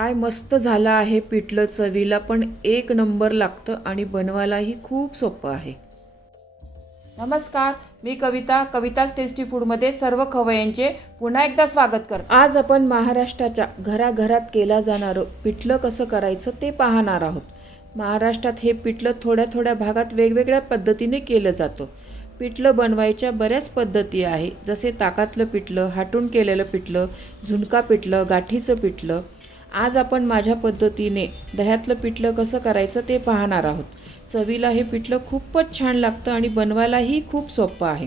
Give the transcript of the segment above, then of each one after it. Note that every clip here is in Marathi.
काय मस्त झालं आहे पिठलं चवीला पण एक नंबर लागतं आणि बनवायलाही खूप सोपं आहे. नमस्कार मी कविता कविताच टेस्टी फूडमध्ये सर्व खवयांचे पुन्हा एकदा स्वागत कर आज आपण महाराष्ट्राच्या घराघरात केला जाणारं पिठलं कसं करायचं ते पाहणार आहोत. महाराष्ट्रात हे पिठलं थोड्या थोड्या भागात वेगवेगळ्या पद्धतीने केलं जातं. पिठलं बनवायच्या बऱ्याच पद्धती आहे. जसे ताकातलं पिठलं हाटून केलेलं पिठलं झुणका पिठलं गाठीचं पिठलं आज आपण माझ्या पद्धतीने दह्यातलं पिठलं कसं करायचं ते पाहणार आहोत. चवीला हे पिठलं खूपच छान लागतं आणि बनवायलाही खूप सोपं आहे.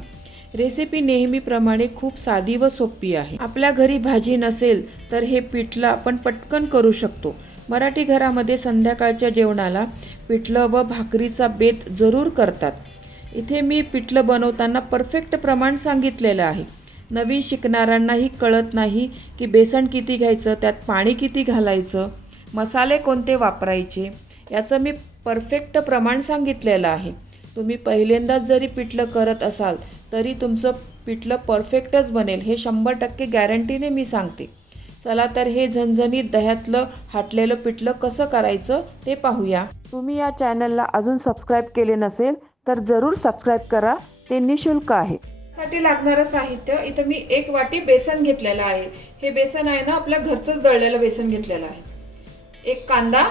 रेसिपी नेहमीप्रमाणे खूप साधी व सोपी आहे. आपल्या घरी भाजी नसेल तर हे पिठलं आपण पटकन करू शकतो. मराठी घरामध्ये संध्याकाळच्या जेवणाला पिठलं व भाकरीचा बेत जरूर करतात. इथे मी पिठलं बनवताना परफेक्ट प्रमाण सांगितलेलं आहे. नवीन शिकणाऱ्यांनाही कळत नाही की बेसन किती घ्यायचं त्यात पाणी किती घालायचं मसाले कोणते वापरायचे याचं मी परफेक्ट प्रमाण सांगितलेलं आहे. तुम्ही पहिल्यांदाच जरी पिठलं करत असाल तरी तुमचं पिठलं परफेक्टच बनेल हे शंभर टक्के गॅरंटीने मी सांगते. चला तर हे झणझणीत दह्यातलं हाटलेलं पिठलं कसं करायचं ते पाहूया. तुम्ही या चॅनलला अजून सबस्क्राईब केले नसेल तर जरूर सबस्क्राईब करा ते निशुल्क आहे. साठी लागणारं साहित्य इथं मी एक वाटी बेसन घेतलेलं आहे. हे बेसन आहे ना आपल्या घरचंच दळलेलं बेसन घेतलेलं आहे. एक कांदा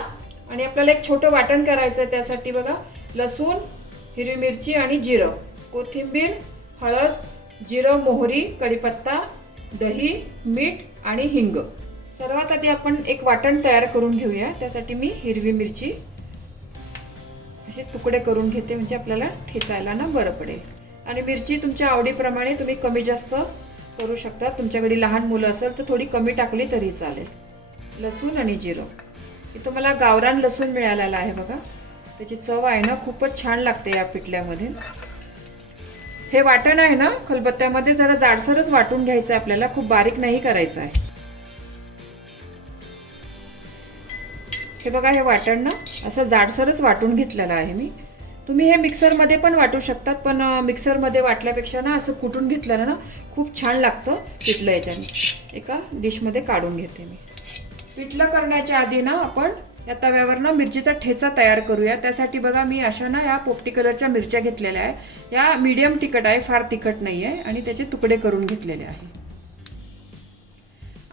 आणि आपल्याला एक छोटं वाटण करायचं आहे त्यासाठी बघा लसूण हिरवी मिरची आणि जिरं. कोथिंबीर हळद जिरं मोहरी कढीपत्ता दही मीठ आणि हिंग. सर्वात आधी आपण एक वाटण तयार करून घेऊया. त्यासाठी मी हिरवी मिरची असे तुकडे करून घेते म्हणजे आपल्याला ठेचायला ना बरं पडेल. आणि मिरची तुमच्या आवडीप्रमाणे तुम्ही कमी जास्त करू शकता. तुमच्याकडे लहान मुलं असेल तर थोडी कमी टाकली तरी चालेल. लसूण आणि जिरं. इथं मला गावरान लसूण मिळालेला आहे बघा. त्याची चव आहे ना खूपच छान लागते या पिठल्यामध्ये. हे वाटण आहे ना खलबत्त्यामध्ये जरा जाडसरच वाटून घ्यायचं आहे आपल्याला. खूप बारीक नाही करायचं आहे. हे बघा हे वाटण ना असं जाडसरच वाटून घेतलेलं आहे मी. तुम्ही हे मिक्सरमध्ये पण वाटू शकतात पण मिक्सरमध्ये वाटल्यापेक्षा ना असं कुटून घेतलं ना खूप छान लागतं पिठलं याच्याने. एका डिशमध्ये काढून घेते मी. पिठलं करण्याच्या आधी ना आपण या तव्यावर ना मिरचीचा ठेचा तयार करूया. त्यासाठी बघा मी अशा ना या पोपटी कलरच्या मिरच्या घेतलेल्या आहे या मीडियम तिखट आहे फार तिखट नाही आहे आणि त्याचे तुकडे करून घेतलेले आहे.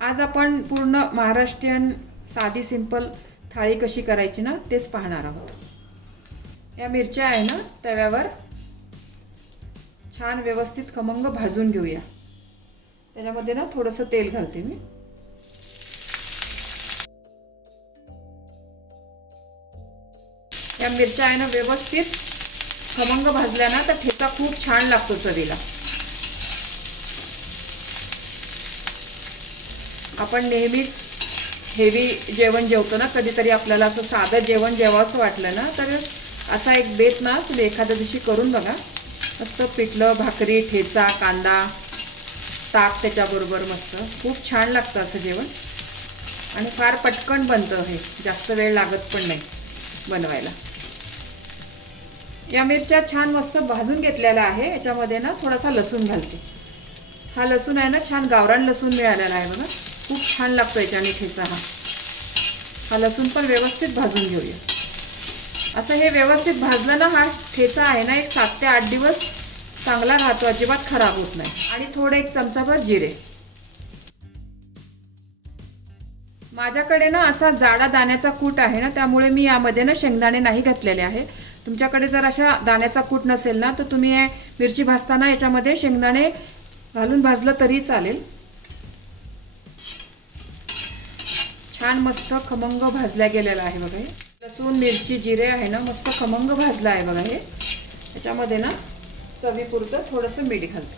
आज आपण पूर्ण महाराष्ट्रीयन साधी सिंपल थाळी कशी करायची ना तेच पाहणार आहोत. या मिरच्या आहे ना तव्यावर. छान व्यवस्थित खमंग भाजून घेऊया. त्याच्यामध्ये ना थोडंसं तेल घालते मी. या मिरच्या आहे ना व्यवस्थित खमंग भाजल्या ना तर ठेचा खूप छान लागतो चवीला. आपण नेहमीच हेवी जेवण जेवतो ना कधीतरी आपल्याला असं साधं जेवण जेवावंसं वाटलं ना तर असा एक बेत ना तुम्ही एखाद्या दिवशी करून बघा. मस्त पिठलं भाकरी ठेचा कांदा ताक त्याच्याबरोबर मस्त. खूप छान लागतं असं जेवण. आणि फार पटकन बनतं हे. जास्त वेळ लागत पण नाही बनवायला. या मिरच्या छान मस्त भाजून घेतलेल्या आहे. याच्यामध्ये ना थोडासा लसूण घालते. हा लसूण आहे ना छान गावरान लसूण मिळालेला आहे बघा. खूप छान लागतो याच्याने ठेचा हा. हा लसूण पण व्यवस्थित भाजून घेऊया. असं हे व्यवस्थित भाजलं ना हा ठेचा आहे ना एक सात ते आठ दिवस चांगला राहतो अजिबात खराब होत नाही. आणि थोडे एक चमचाभर जिरे. माझ्याकडे ना असा जाडा दाण्याचा कूट आहे ना त्यामुळे मी यामध्ये ना शेंगदाणे नाही घातलेले आहे. तुमच्याकडे जर अशा दाण्याचा कूट नसेल ना तर तुम्ही मिरची भाजताना याच्यामध्ये शेंगदाणे घालून भाजलं तरी चालेल. छान मस्त खमंग भाजल्या गेलेला आहे बघा लसूण मिरची जिरे आहे ना मस्त खमंग भाजलं आहे बघा हे. त्याच्यामध्ये ना चवीपुरतं थोडंसं मीठ घालते.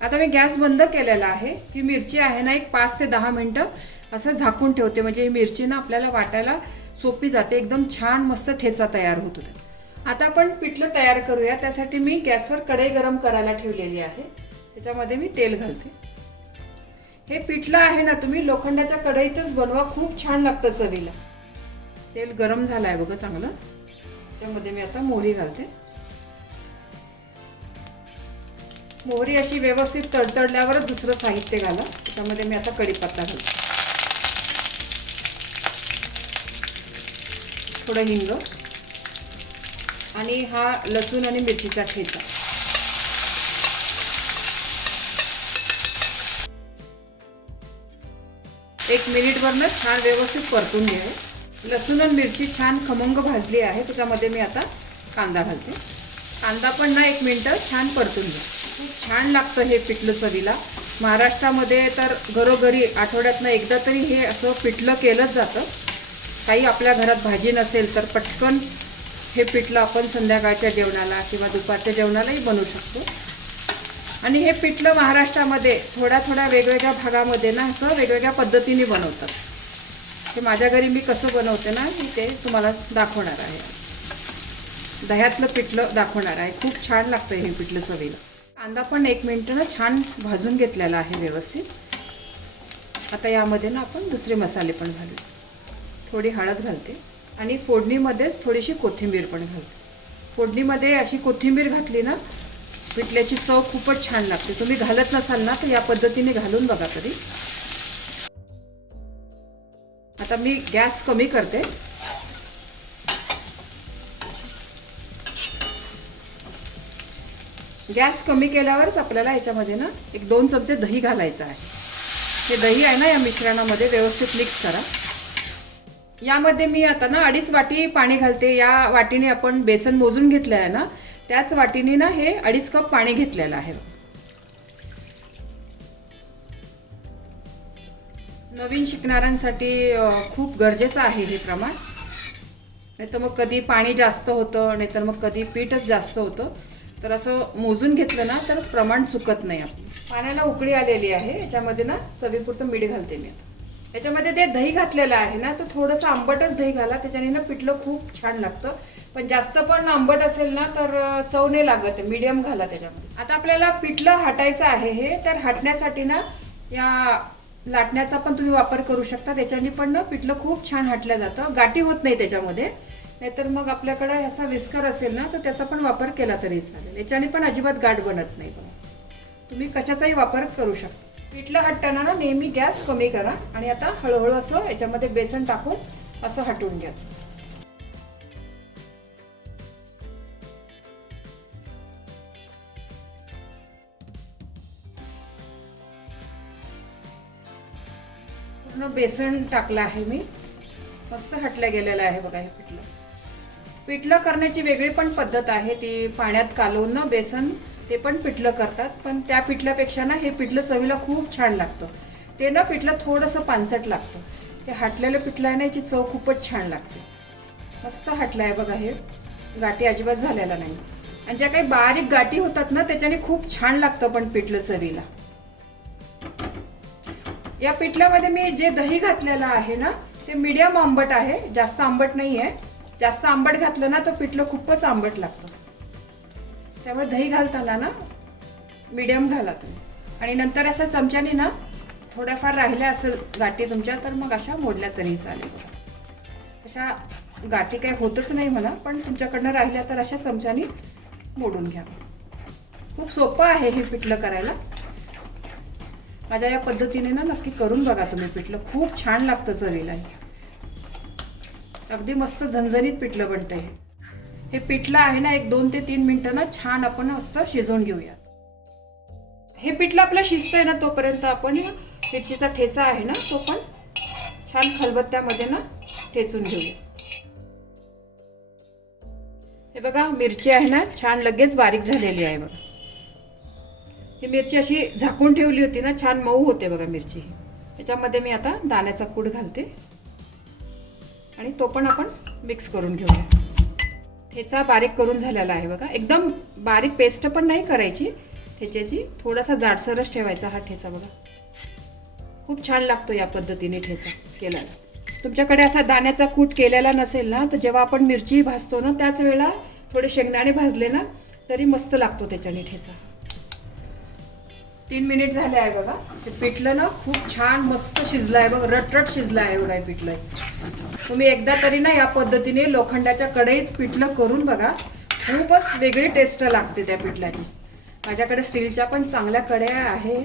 आता मी गॅस बंद केलेला आहे. ही मिरची आहे ना एक पाच ते दहा मिनटं असं झाकून ठेवते. म्हणजे ही मिरची ना आपल्याला वाटायला सोपी जाते. एकदम छान मस्त ठेचा तयार होतो आता आपण पिठलं तयार करूया. त्यासाठी मी गॅसवर कढई गरम करायला ठेवलेली आहे. त्याच्यामध्ये मी तेल घालते. हे पिठलं आहे ना तुम्ही लोखंडाच्या कढईतच बनवा. खूप छान लागतं चवीला. तेल गरम झालं आहे बघा चांगलं. त्यामध्ये मी आता मोहरी घालते. मोहरी अशी व्यवस्थित तडतडल्यावरच दुसरं साहित्य घाला. त्याच्यामध्ये मी आता कढीपत्ता घालते. थोडं हिंग. आणि हा लसूण आणि मिरचीचा ठेचा. एक मिनिटवरनं छान व्यवस्थित परतून घ्यावे लसूण आणि मिरची छान खमंग भाजली आहे त्याच्यामध्ये मी आता कांदा घालते. कांदा पण ना एक मिनटं छान परतून घ्या. खूप छान लागतं हे पिठलं चवीला. महाराष्ट्रामध्ये तर घरोघरी आठवड्यातनं एकदा तरी हे असं पिठलं केलंच जातं. काही आपल्या घरात भाजी नसेल तर पटकन हे पिठलं आपण संध्याकाळच्या जेवणाला किंवा दुपारच्या जेवणालाही बनवू शकतो. आणि हे पिठलं महाराष्ट्रामध्ये थोड्या थोड्या वेगवेगळ्या भागामध्ये ना असं वेगवेगळ्या पद्धतीने बनवतात. ते माझ्या घरी मी कसं बनवते ना मी ते तुम्हाला दाखवणार आहे. दह्यातलं पिठलं दाखवणार आहे. खूप छान लागतं हे पिठलं चवीला. कांदा पण एक मिनटं ना छान भाजून घेतलेला आहे व्यवस्थित. आता यामध्ये ना आपण दुसरे मसाले पण घालू. थोडी हळद घालते. आणि फोडणीमध्येच थोडीशी कोथिंबीर पण घालते. फोडणीमध्ये अशी कोथिंबीर घातली ना पिठल्याची चव खूपच छान लागते. तुम्ही घालत नसाल ना तर या पद्धतीने घालून बघा कधी. आता मी गॅस कमी करते. गॅस कमी केल्यावरच आपल्याला याच्यामध्ये ना एक दोन चमचे दही घालायचं आहे. हे दही आहे ना या मिश्रणामध्ये व्यवस्थित मिक्स करा. यामध्ये मी आता ना अडीच वाटी पाणी घालते. या वाटीने आपण बेसन मोजून घेतलं आहे ना त्याच वाटीने ना हे अडीच कप पाणी घेतलेलं आहे. नवीन शिकणाऱ्यांसाठी खूप गरजेचं आहे हे प्रमाण. नाहीतर मग कधी पाणी जास्त होतं नाहीतर मग कधी पीठच जास्त होतं. तर असं मोजून घेतलं ना तर प्रमाण चुकत नाही आपलं. पाण्याला उकळी आलेली आहे याच्यामध्ये ना चवीपुरतं मीठ घालते मी आता. याच्यामध्ये ते दही घातलेलं आहे ना तर थोडंसं आंबटच दही घाला त्याच्याने ना पिठलं खूप छान लागतं. पण जास्त पण आंबट असेल ना तर चव नाही लागत मीडियम घाला त्याच्यामध्ये. आता आपल्याला पिठलं हटायचं आहे हे तर हटण्यासाठी ना या लाटण्याचा पण तुम्ही वापर करू शकता. त्याच्याने पण ना पिठलं खूप छान हटलं जातं. गाठी होत नाही त्याच्यामध्ये. नाहीतर मग आपल्याकडे असा विस्कर असेल ना तर त्याचा पण वापर केला तरी चालेल. याच्याने पण अजिबात गाठ बनत नाही बघा. तुम्ही कशाचाही वापर करू शकता. पिठलं हटताना ना नेहमी गॅस कमी करा आणि आता हळूहळू असं याच्यामध्ये बेसन टाकून असं हटवून घ्या. पूर्ण बेसन टाकलं आहे मी. मस्त हटलं गेलेलं आहे बघा हे पिठलं. पिठलं करण्याची वेगळी पण पद्धत आहे ती पाण्यात कालवून ना बेसन ते पण पिठलं करतात पण त्या पिठल्यापेक्षा ना हे पिठलं चवीला खूप छान लागतं. ते ना पिठलं थोडंसं पानसट लागतं. ते हाटलेलं पिठलं आहे ना याची चव खूपच छान लागते. मस्त हाटलं आहे बघा हे. गाठी अजिबात झालेला नाही. आणि ज्या काही बारीक गाठी होतात ना त्याच्याने खूप छान लागतं पण पिठलं चवीला. या पिठल्यामध्ये मी जे दही घातलेलं आहे ना ते मीडियम आंबट आहे. जास्त आंबट नाही आहे जास्त आंबट घातलं ना तर पिठलं खूपच आंबट लागतं. त्यामुळे दही घालताना ना मिडियम घाला तुम्ही. आणि नंतर अशा चमच्याने ना थोड्याफार राहिल्या असेल गाठी तुमच्या तर मग अशा मोडल्या तरी चालेल. अशा तशा गाठी काही होतच नाही मला पण तुमच्याकडनं राहिल्या तर अशा चमच्याने मोडून घ्या. खूप सोपं आहे हे पिठलं करायला. माझ्या या पद्धतीने ना नक्की करून बघा तुम्ही पिठलं. खूप छान लागतं चवीला अगदी मस्त झणझणीत पिठलं बनतं हे. हे पिठलं आहे ना एक दोन ते तीन मिनटं ना छान आपण असं शिजवून घेऊया. हे पिठलं आपलं शिजतंय ना तोपर्यंत आपण मिरचीचा ठेचा आहे ना तो पण छान खलबत्त्यामध्ये ना ठेचून घेऊया. हे बघा मिरची आहे ना छान लगेच बारीक झालेली आहे बघा. ही मिरची अशी झाकून ठेवली होती ना छान मऊ होते बघा मिरची. त्याच्यामध्ये मी आता दाण्याचा कूड घालते. आणि तो पण आपण मिक्स करून घेऊया. ठेचा बारीक करून झालेला आहे बघा. एकदम बारीक पेस्ट पण नाही करायची. ठेच्याची थोडासा जाडसरच ठेवायचा हा ठेचा बघा. खूप छान लागतो या पद्धतीने ठेचा केलेला. तुमच्याकडे असा दाण्याचा कूट केलेला नसेल ना तर जेव्हा आपण मिरची भाजतो ना त्याच वेळा थोडे शेंगदाणे भाजले ना तरी मस्त लागतो त्याच्याने ठेचा. तीन मिनिट झाले आहे बघा. ते पिठलं ना खूप छान मस्त शिजलं आहे बघ. रटरट शिजलं आहे बघा हे पिठलं तुम्ही एकदा तरी ना या पद्धतीने लोखंडाच्या कढईत पिठलं करून बघा. खूपच वेगळी टेस्ट लागते त्या पिठल्याची. माझ्याकडे स्टीलच्या पण चांगल्या कढया आहे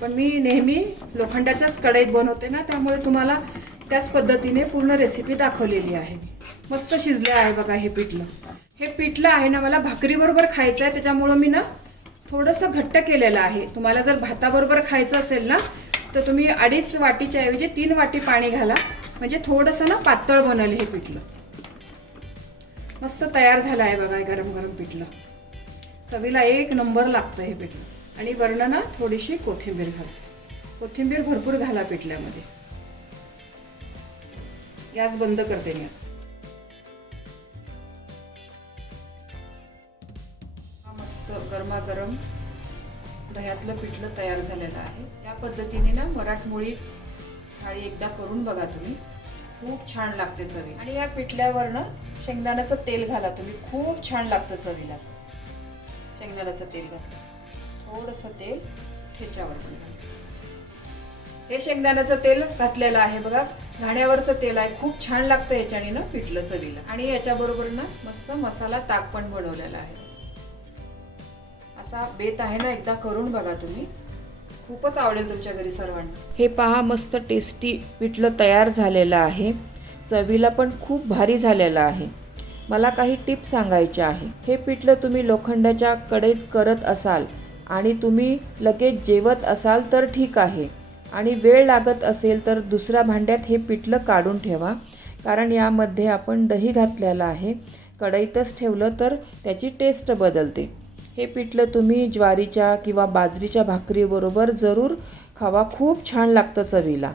पण मी नेहमी लोखंडाच्याच कढईत बनवते ना त्यामुळे तुम्हाला त्याच पद्धतीने पूर्ण रेसिपी दाखवलेली आहे. मस्त शिजले आहे बघा हे पिठलं. हे पिठलं आहे ना मला भाकरीबरोबर खायचं आहे त्याच्यामुळं मी ना थोडंसं घट्ट केलेलं आहे. तुम्हाला जर भाताबरोबर खायचं असेल ना तर तुम्ही अडीच वाटीच्या ऐवजी तीन वाटी पाणी घाला. म्हणजे थोडंसं ना पातळ बनल हे पिठलं. मस्त तयार झालं आहे बघा गरम गरम पिठलं. चवीला एक नंबर लागतं हे पिठलं. आणि वर्ण ना थोडीशी कोथिंबीर घाल. कोथिंबीर भरपूर घाला पिठल्यामध्ये. गॅस बंद करते मी मस्त गरमागरम दह्यातलं पिठलं तयार झालेलं आहे. या पद्धतीने ना मराठमोळी थाळी एकदा करून बघा तुम्ही. खूप छान लागते चवी. आणि या पिठल्यावरनं शेंगदाण्याचं तेल घाला तुम्ही. खूप छान लागतं चवीला. शेंगदाण्याचं तेल घातलं. थोडंसं तेल ठेच्यावर पण हे शेंगदाण्याचं तेल घातलेलं आहे बघा. घाण्यावरचं तेल आहे. खूप छान लागतं याच्याने ना पिठलं चवीला. आणि याच्याबरोबर ना मस्त मसाला ताक पण बनवलेला आहे. असा बेत आहे ना एकदा करून बघा तुम्ही. खूपच आवडेल तुमच्या घरी सर्वांना. हे पहा मस्त टेस्टी पिठलं तयार झालेलं आहे. चवीला पण खूप भारी झालेलं आहे. मला काही टिप्स सांगायच्या आहे. हे पिठलं तुम्ही लोखंडाच्या कढईत करत असाल आणि तुम्ही लगेच जेवत असाल तर ठीक आहे. आणि वेळ लागत असेल तर दुसऱ्या भांड्यात हे पिठलं काढून ठेवा. कारण यामध्ये आपण दही घातलेलं आहे. कढईतच ठेवलं तर त्याची टेस्ट बदलते. हे पिठलं तुम्ही ज्वारीच्या किंवा बाजरीच्या भाकरीबरोबर जरूर खावा. खूप छान लागतं चवीला.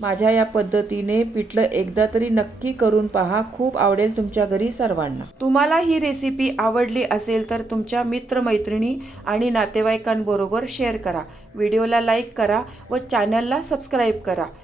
माझ्या या पद्धतीने पिठलं एकदा तरी नक्की करून पहा. खूप आवडेल तुमच्या घरी सर्वांना. तुम्हाला ही रेसिपी आवडली असेल तर तुमच्या मित्रमैत्रिणी आणि नातेवाईकांबरोबर शेअर करा. व्हिडिओला लाईक करा व चॅनलला सबस्क्राईब करा.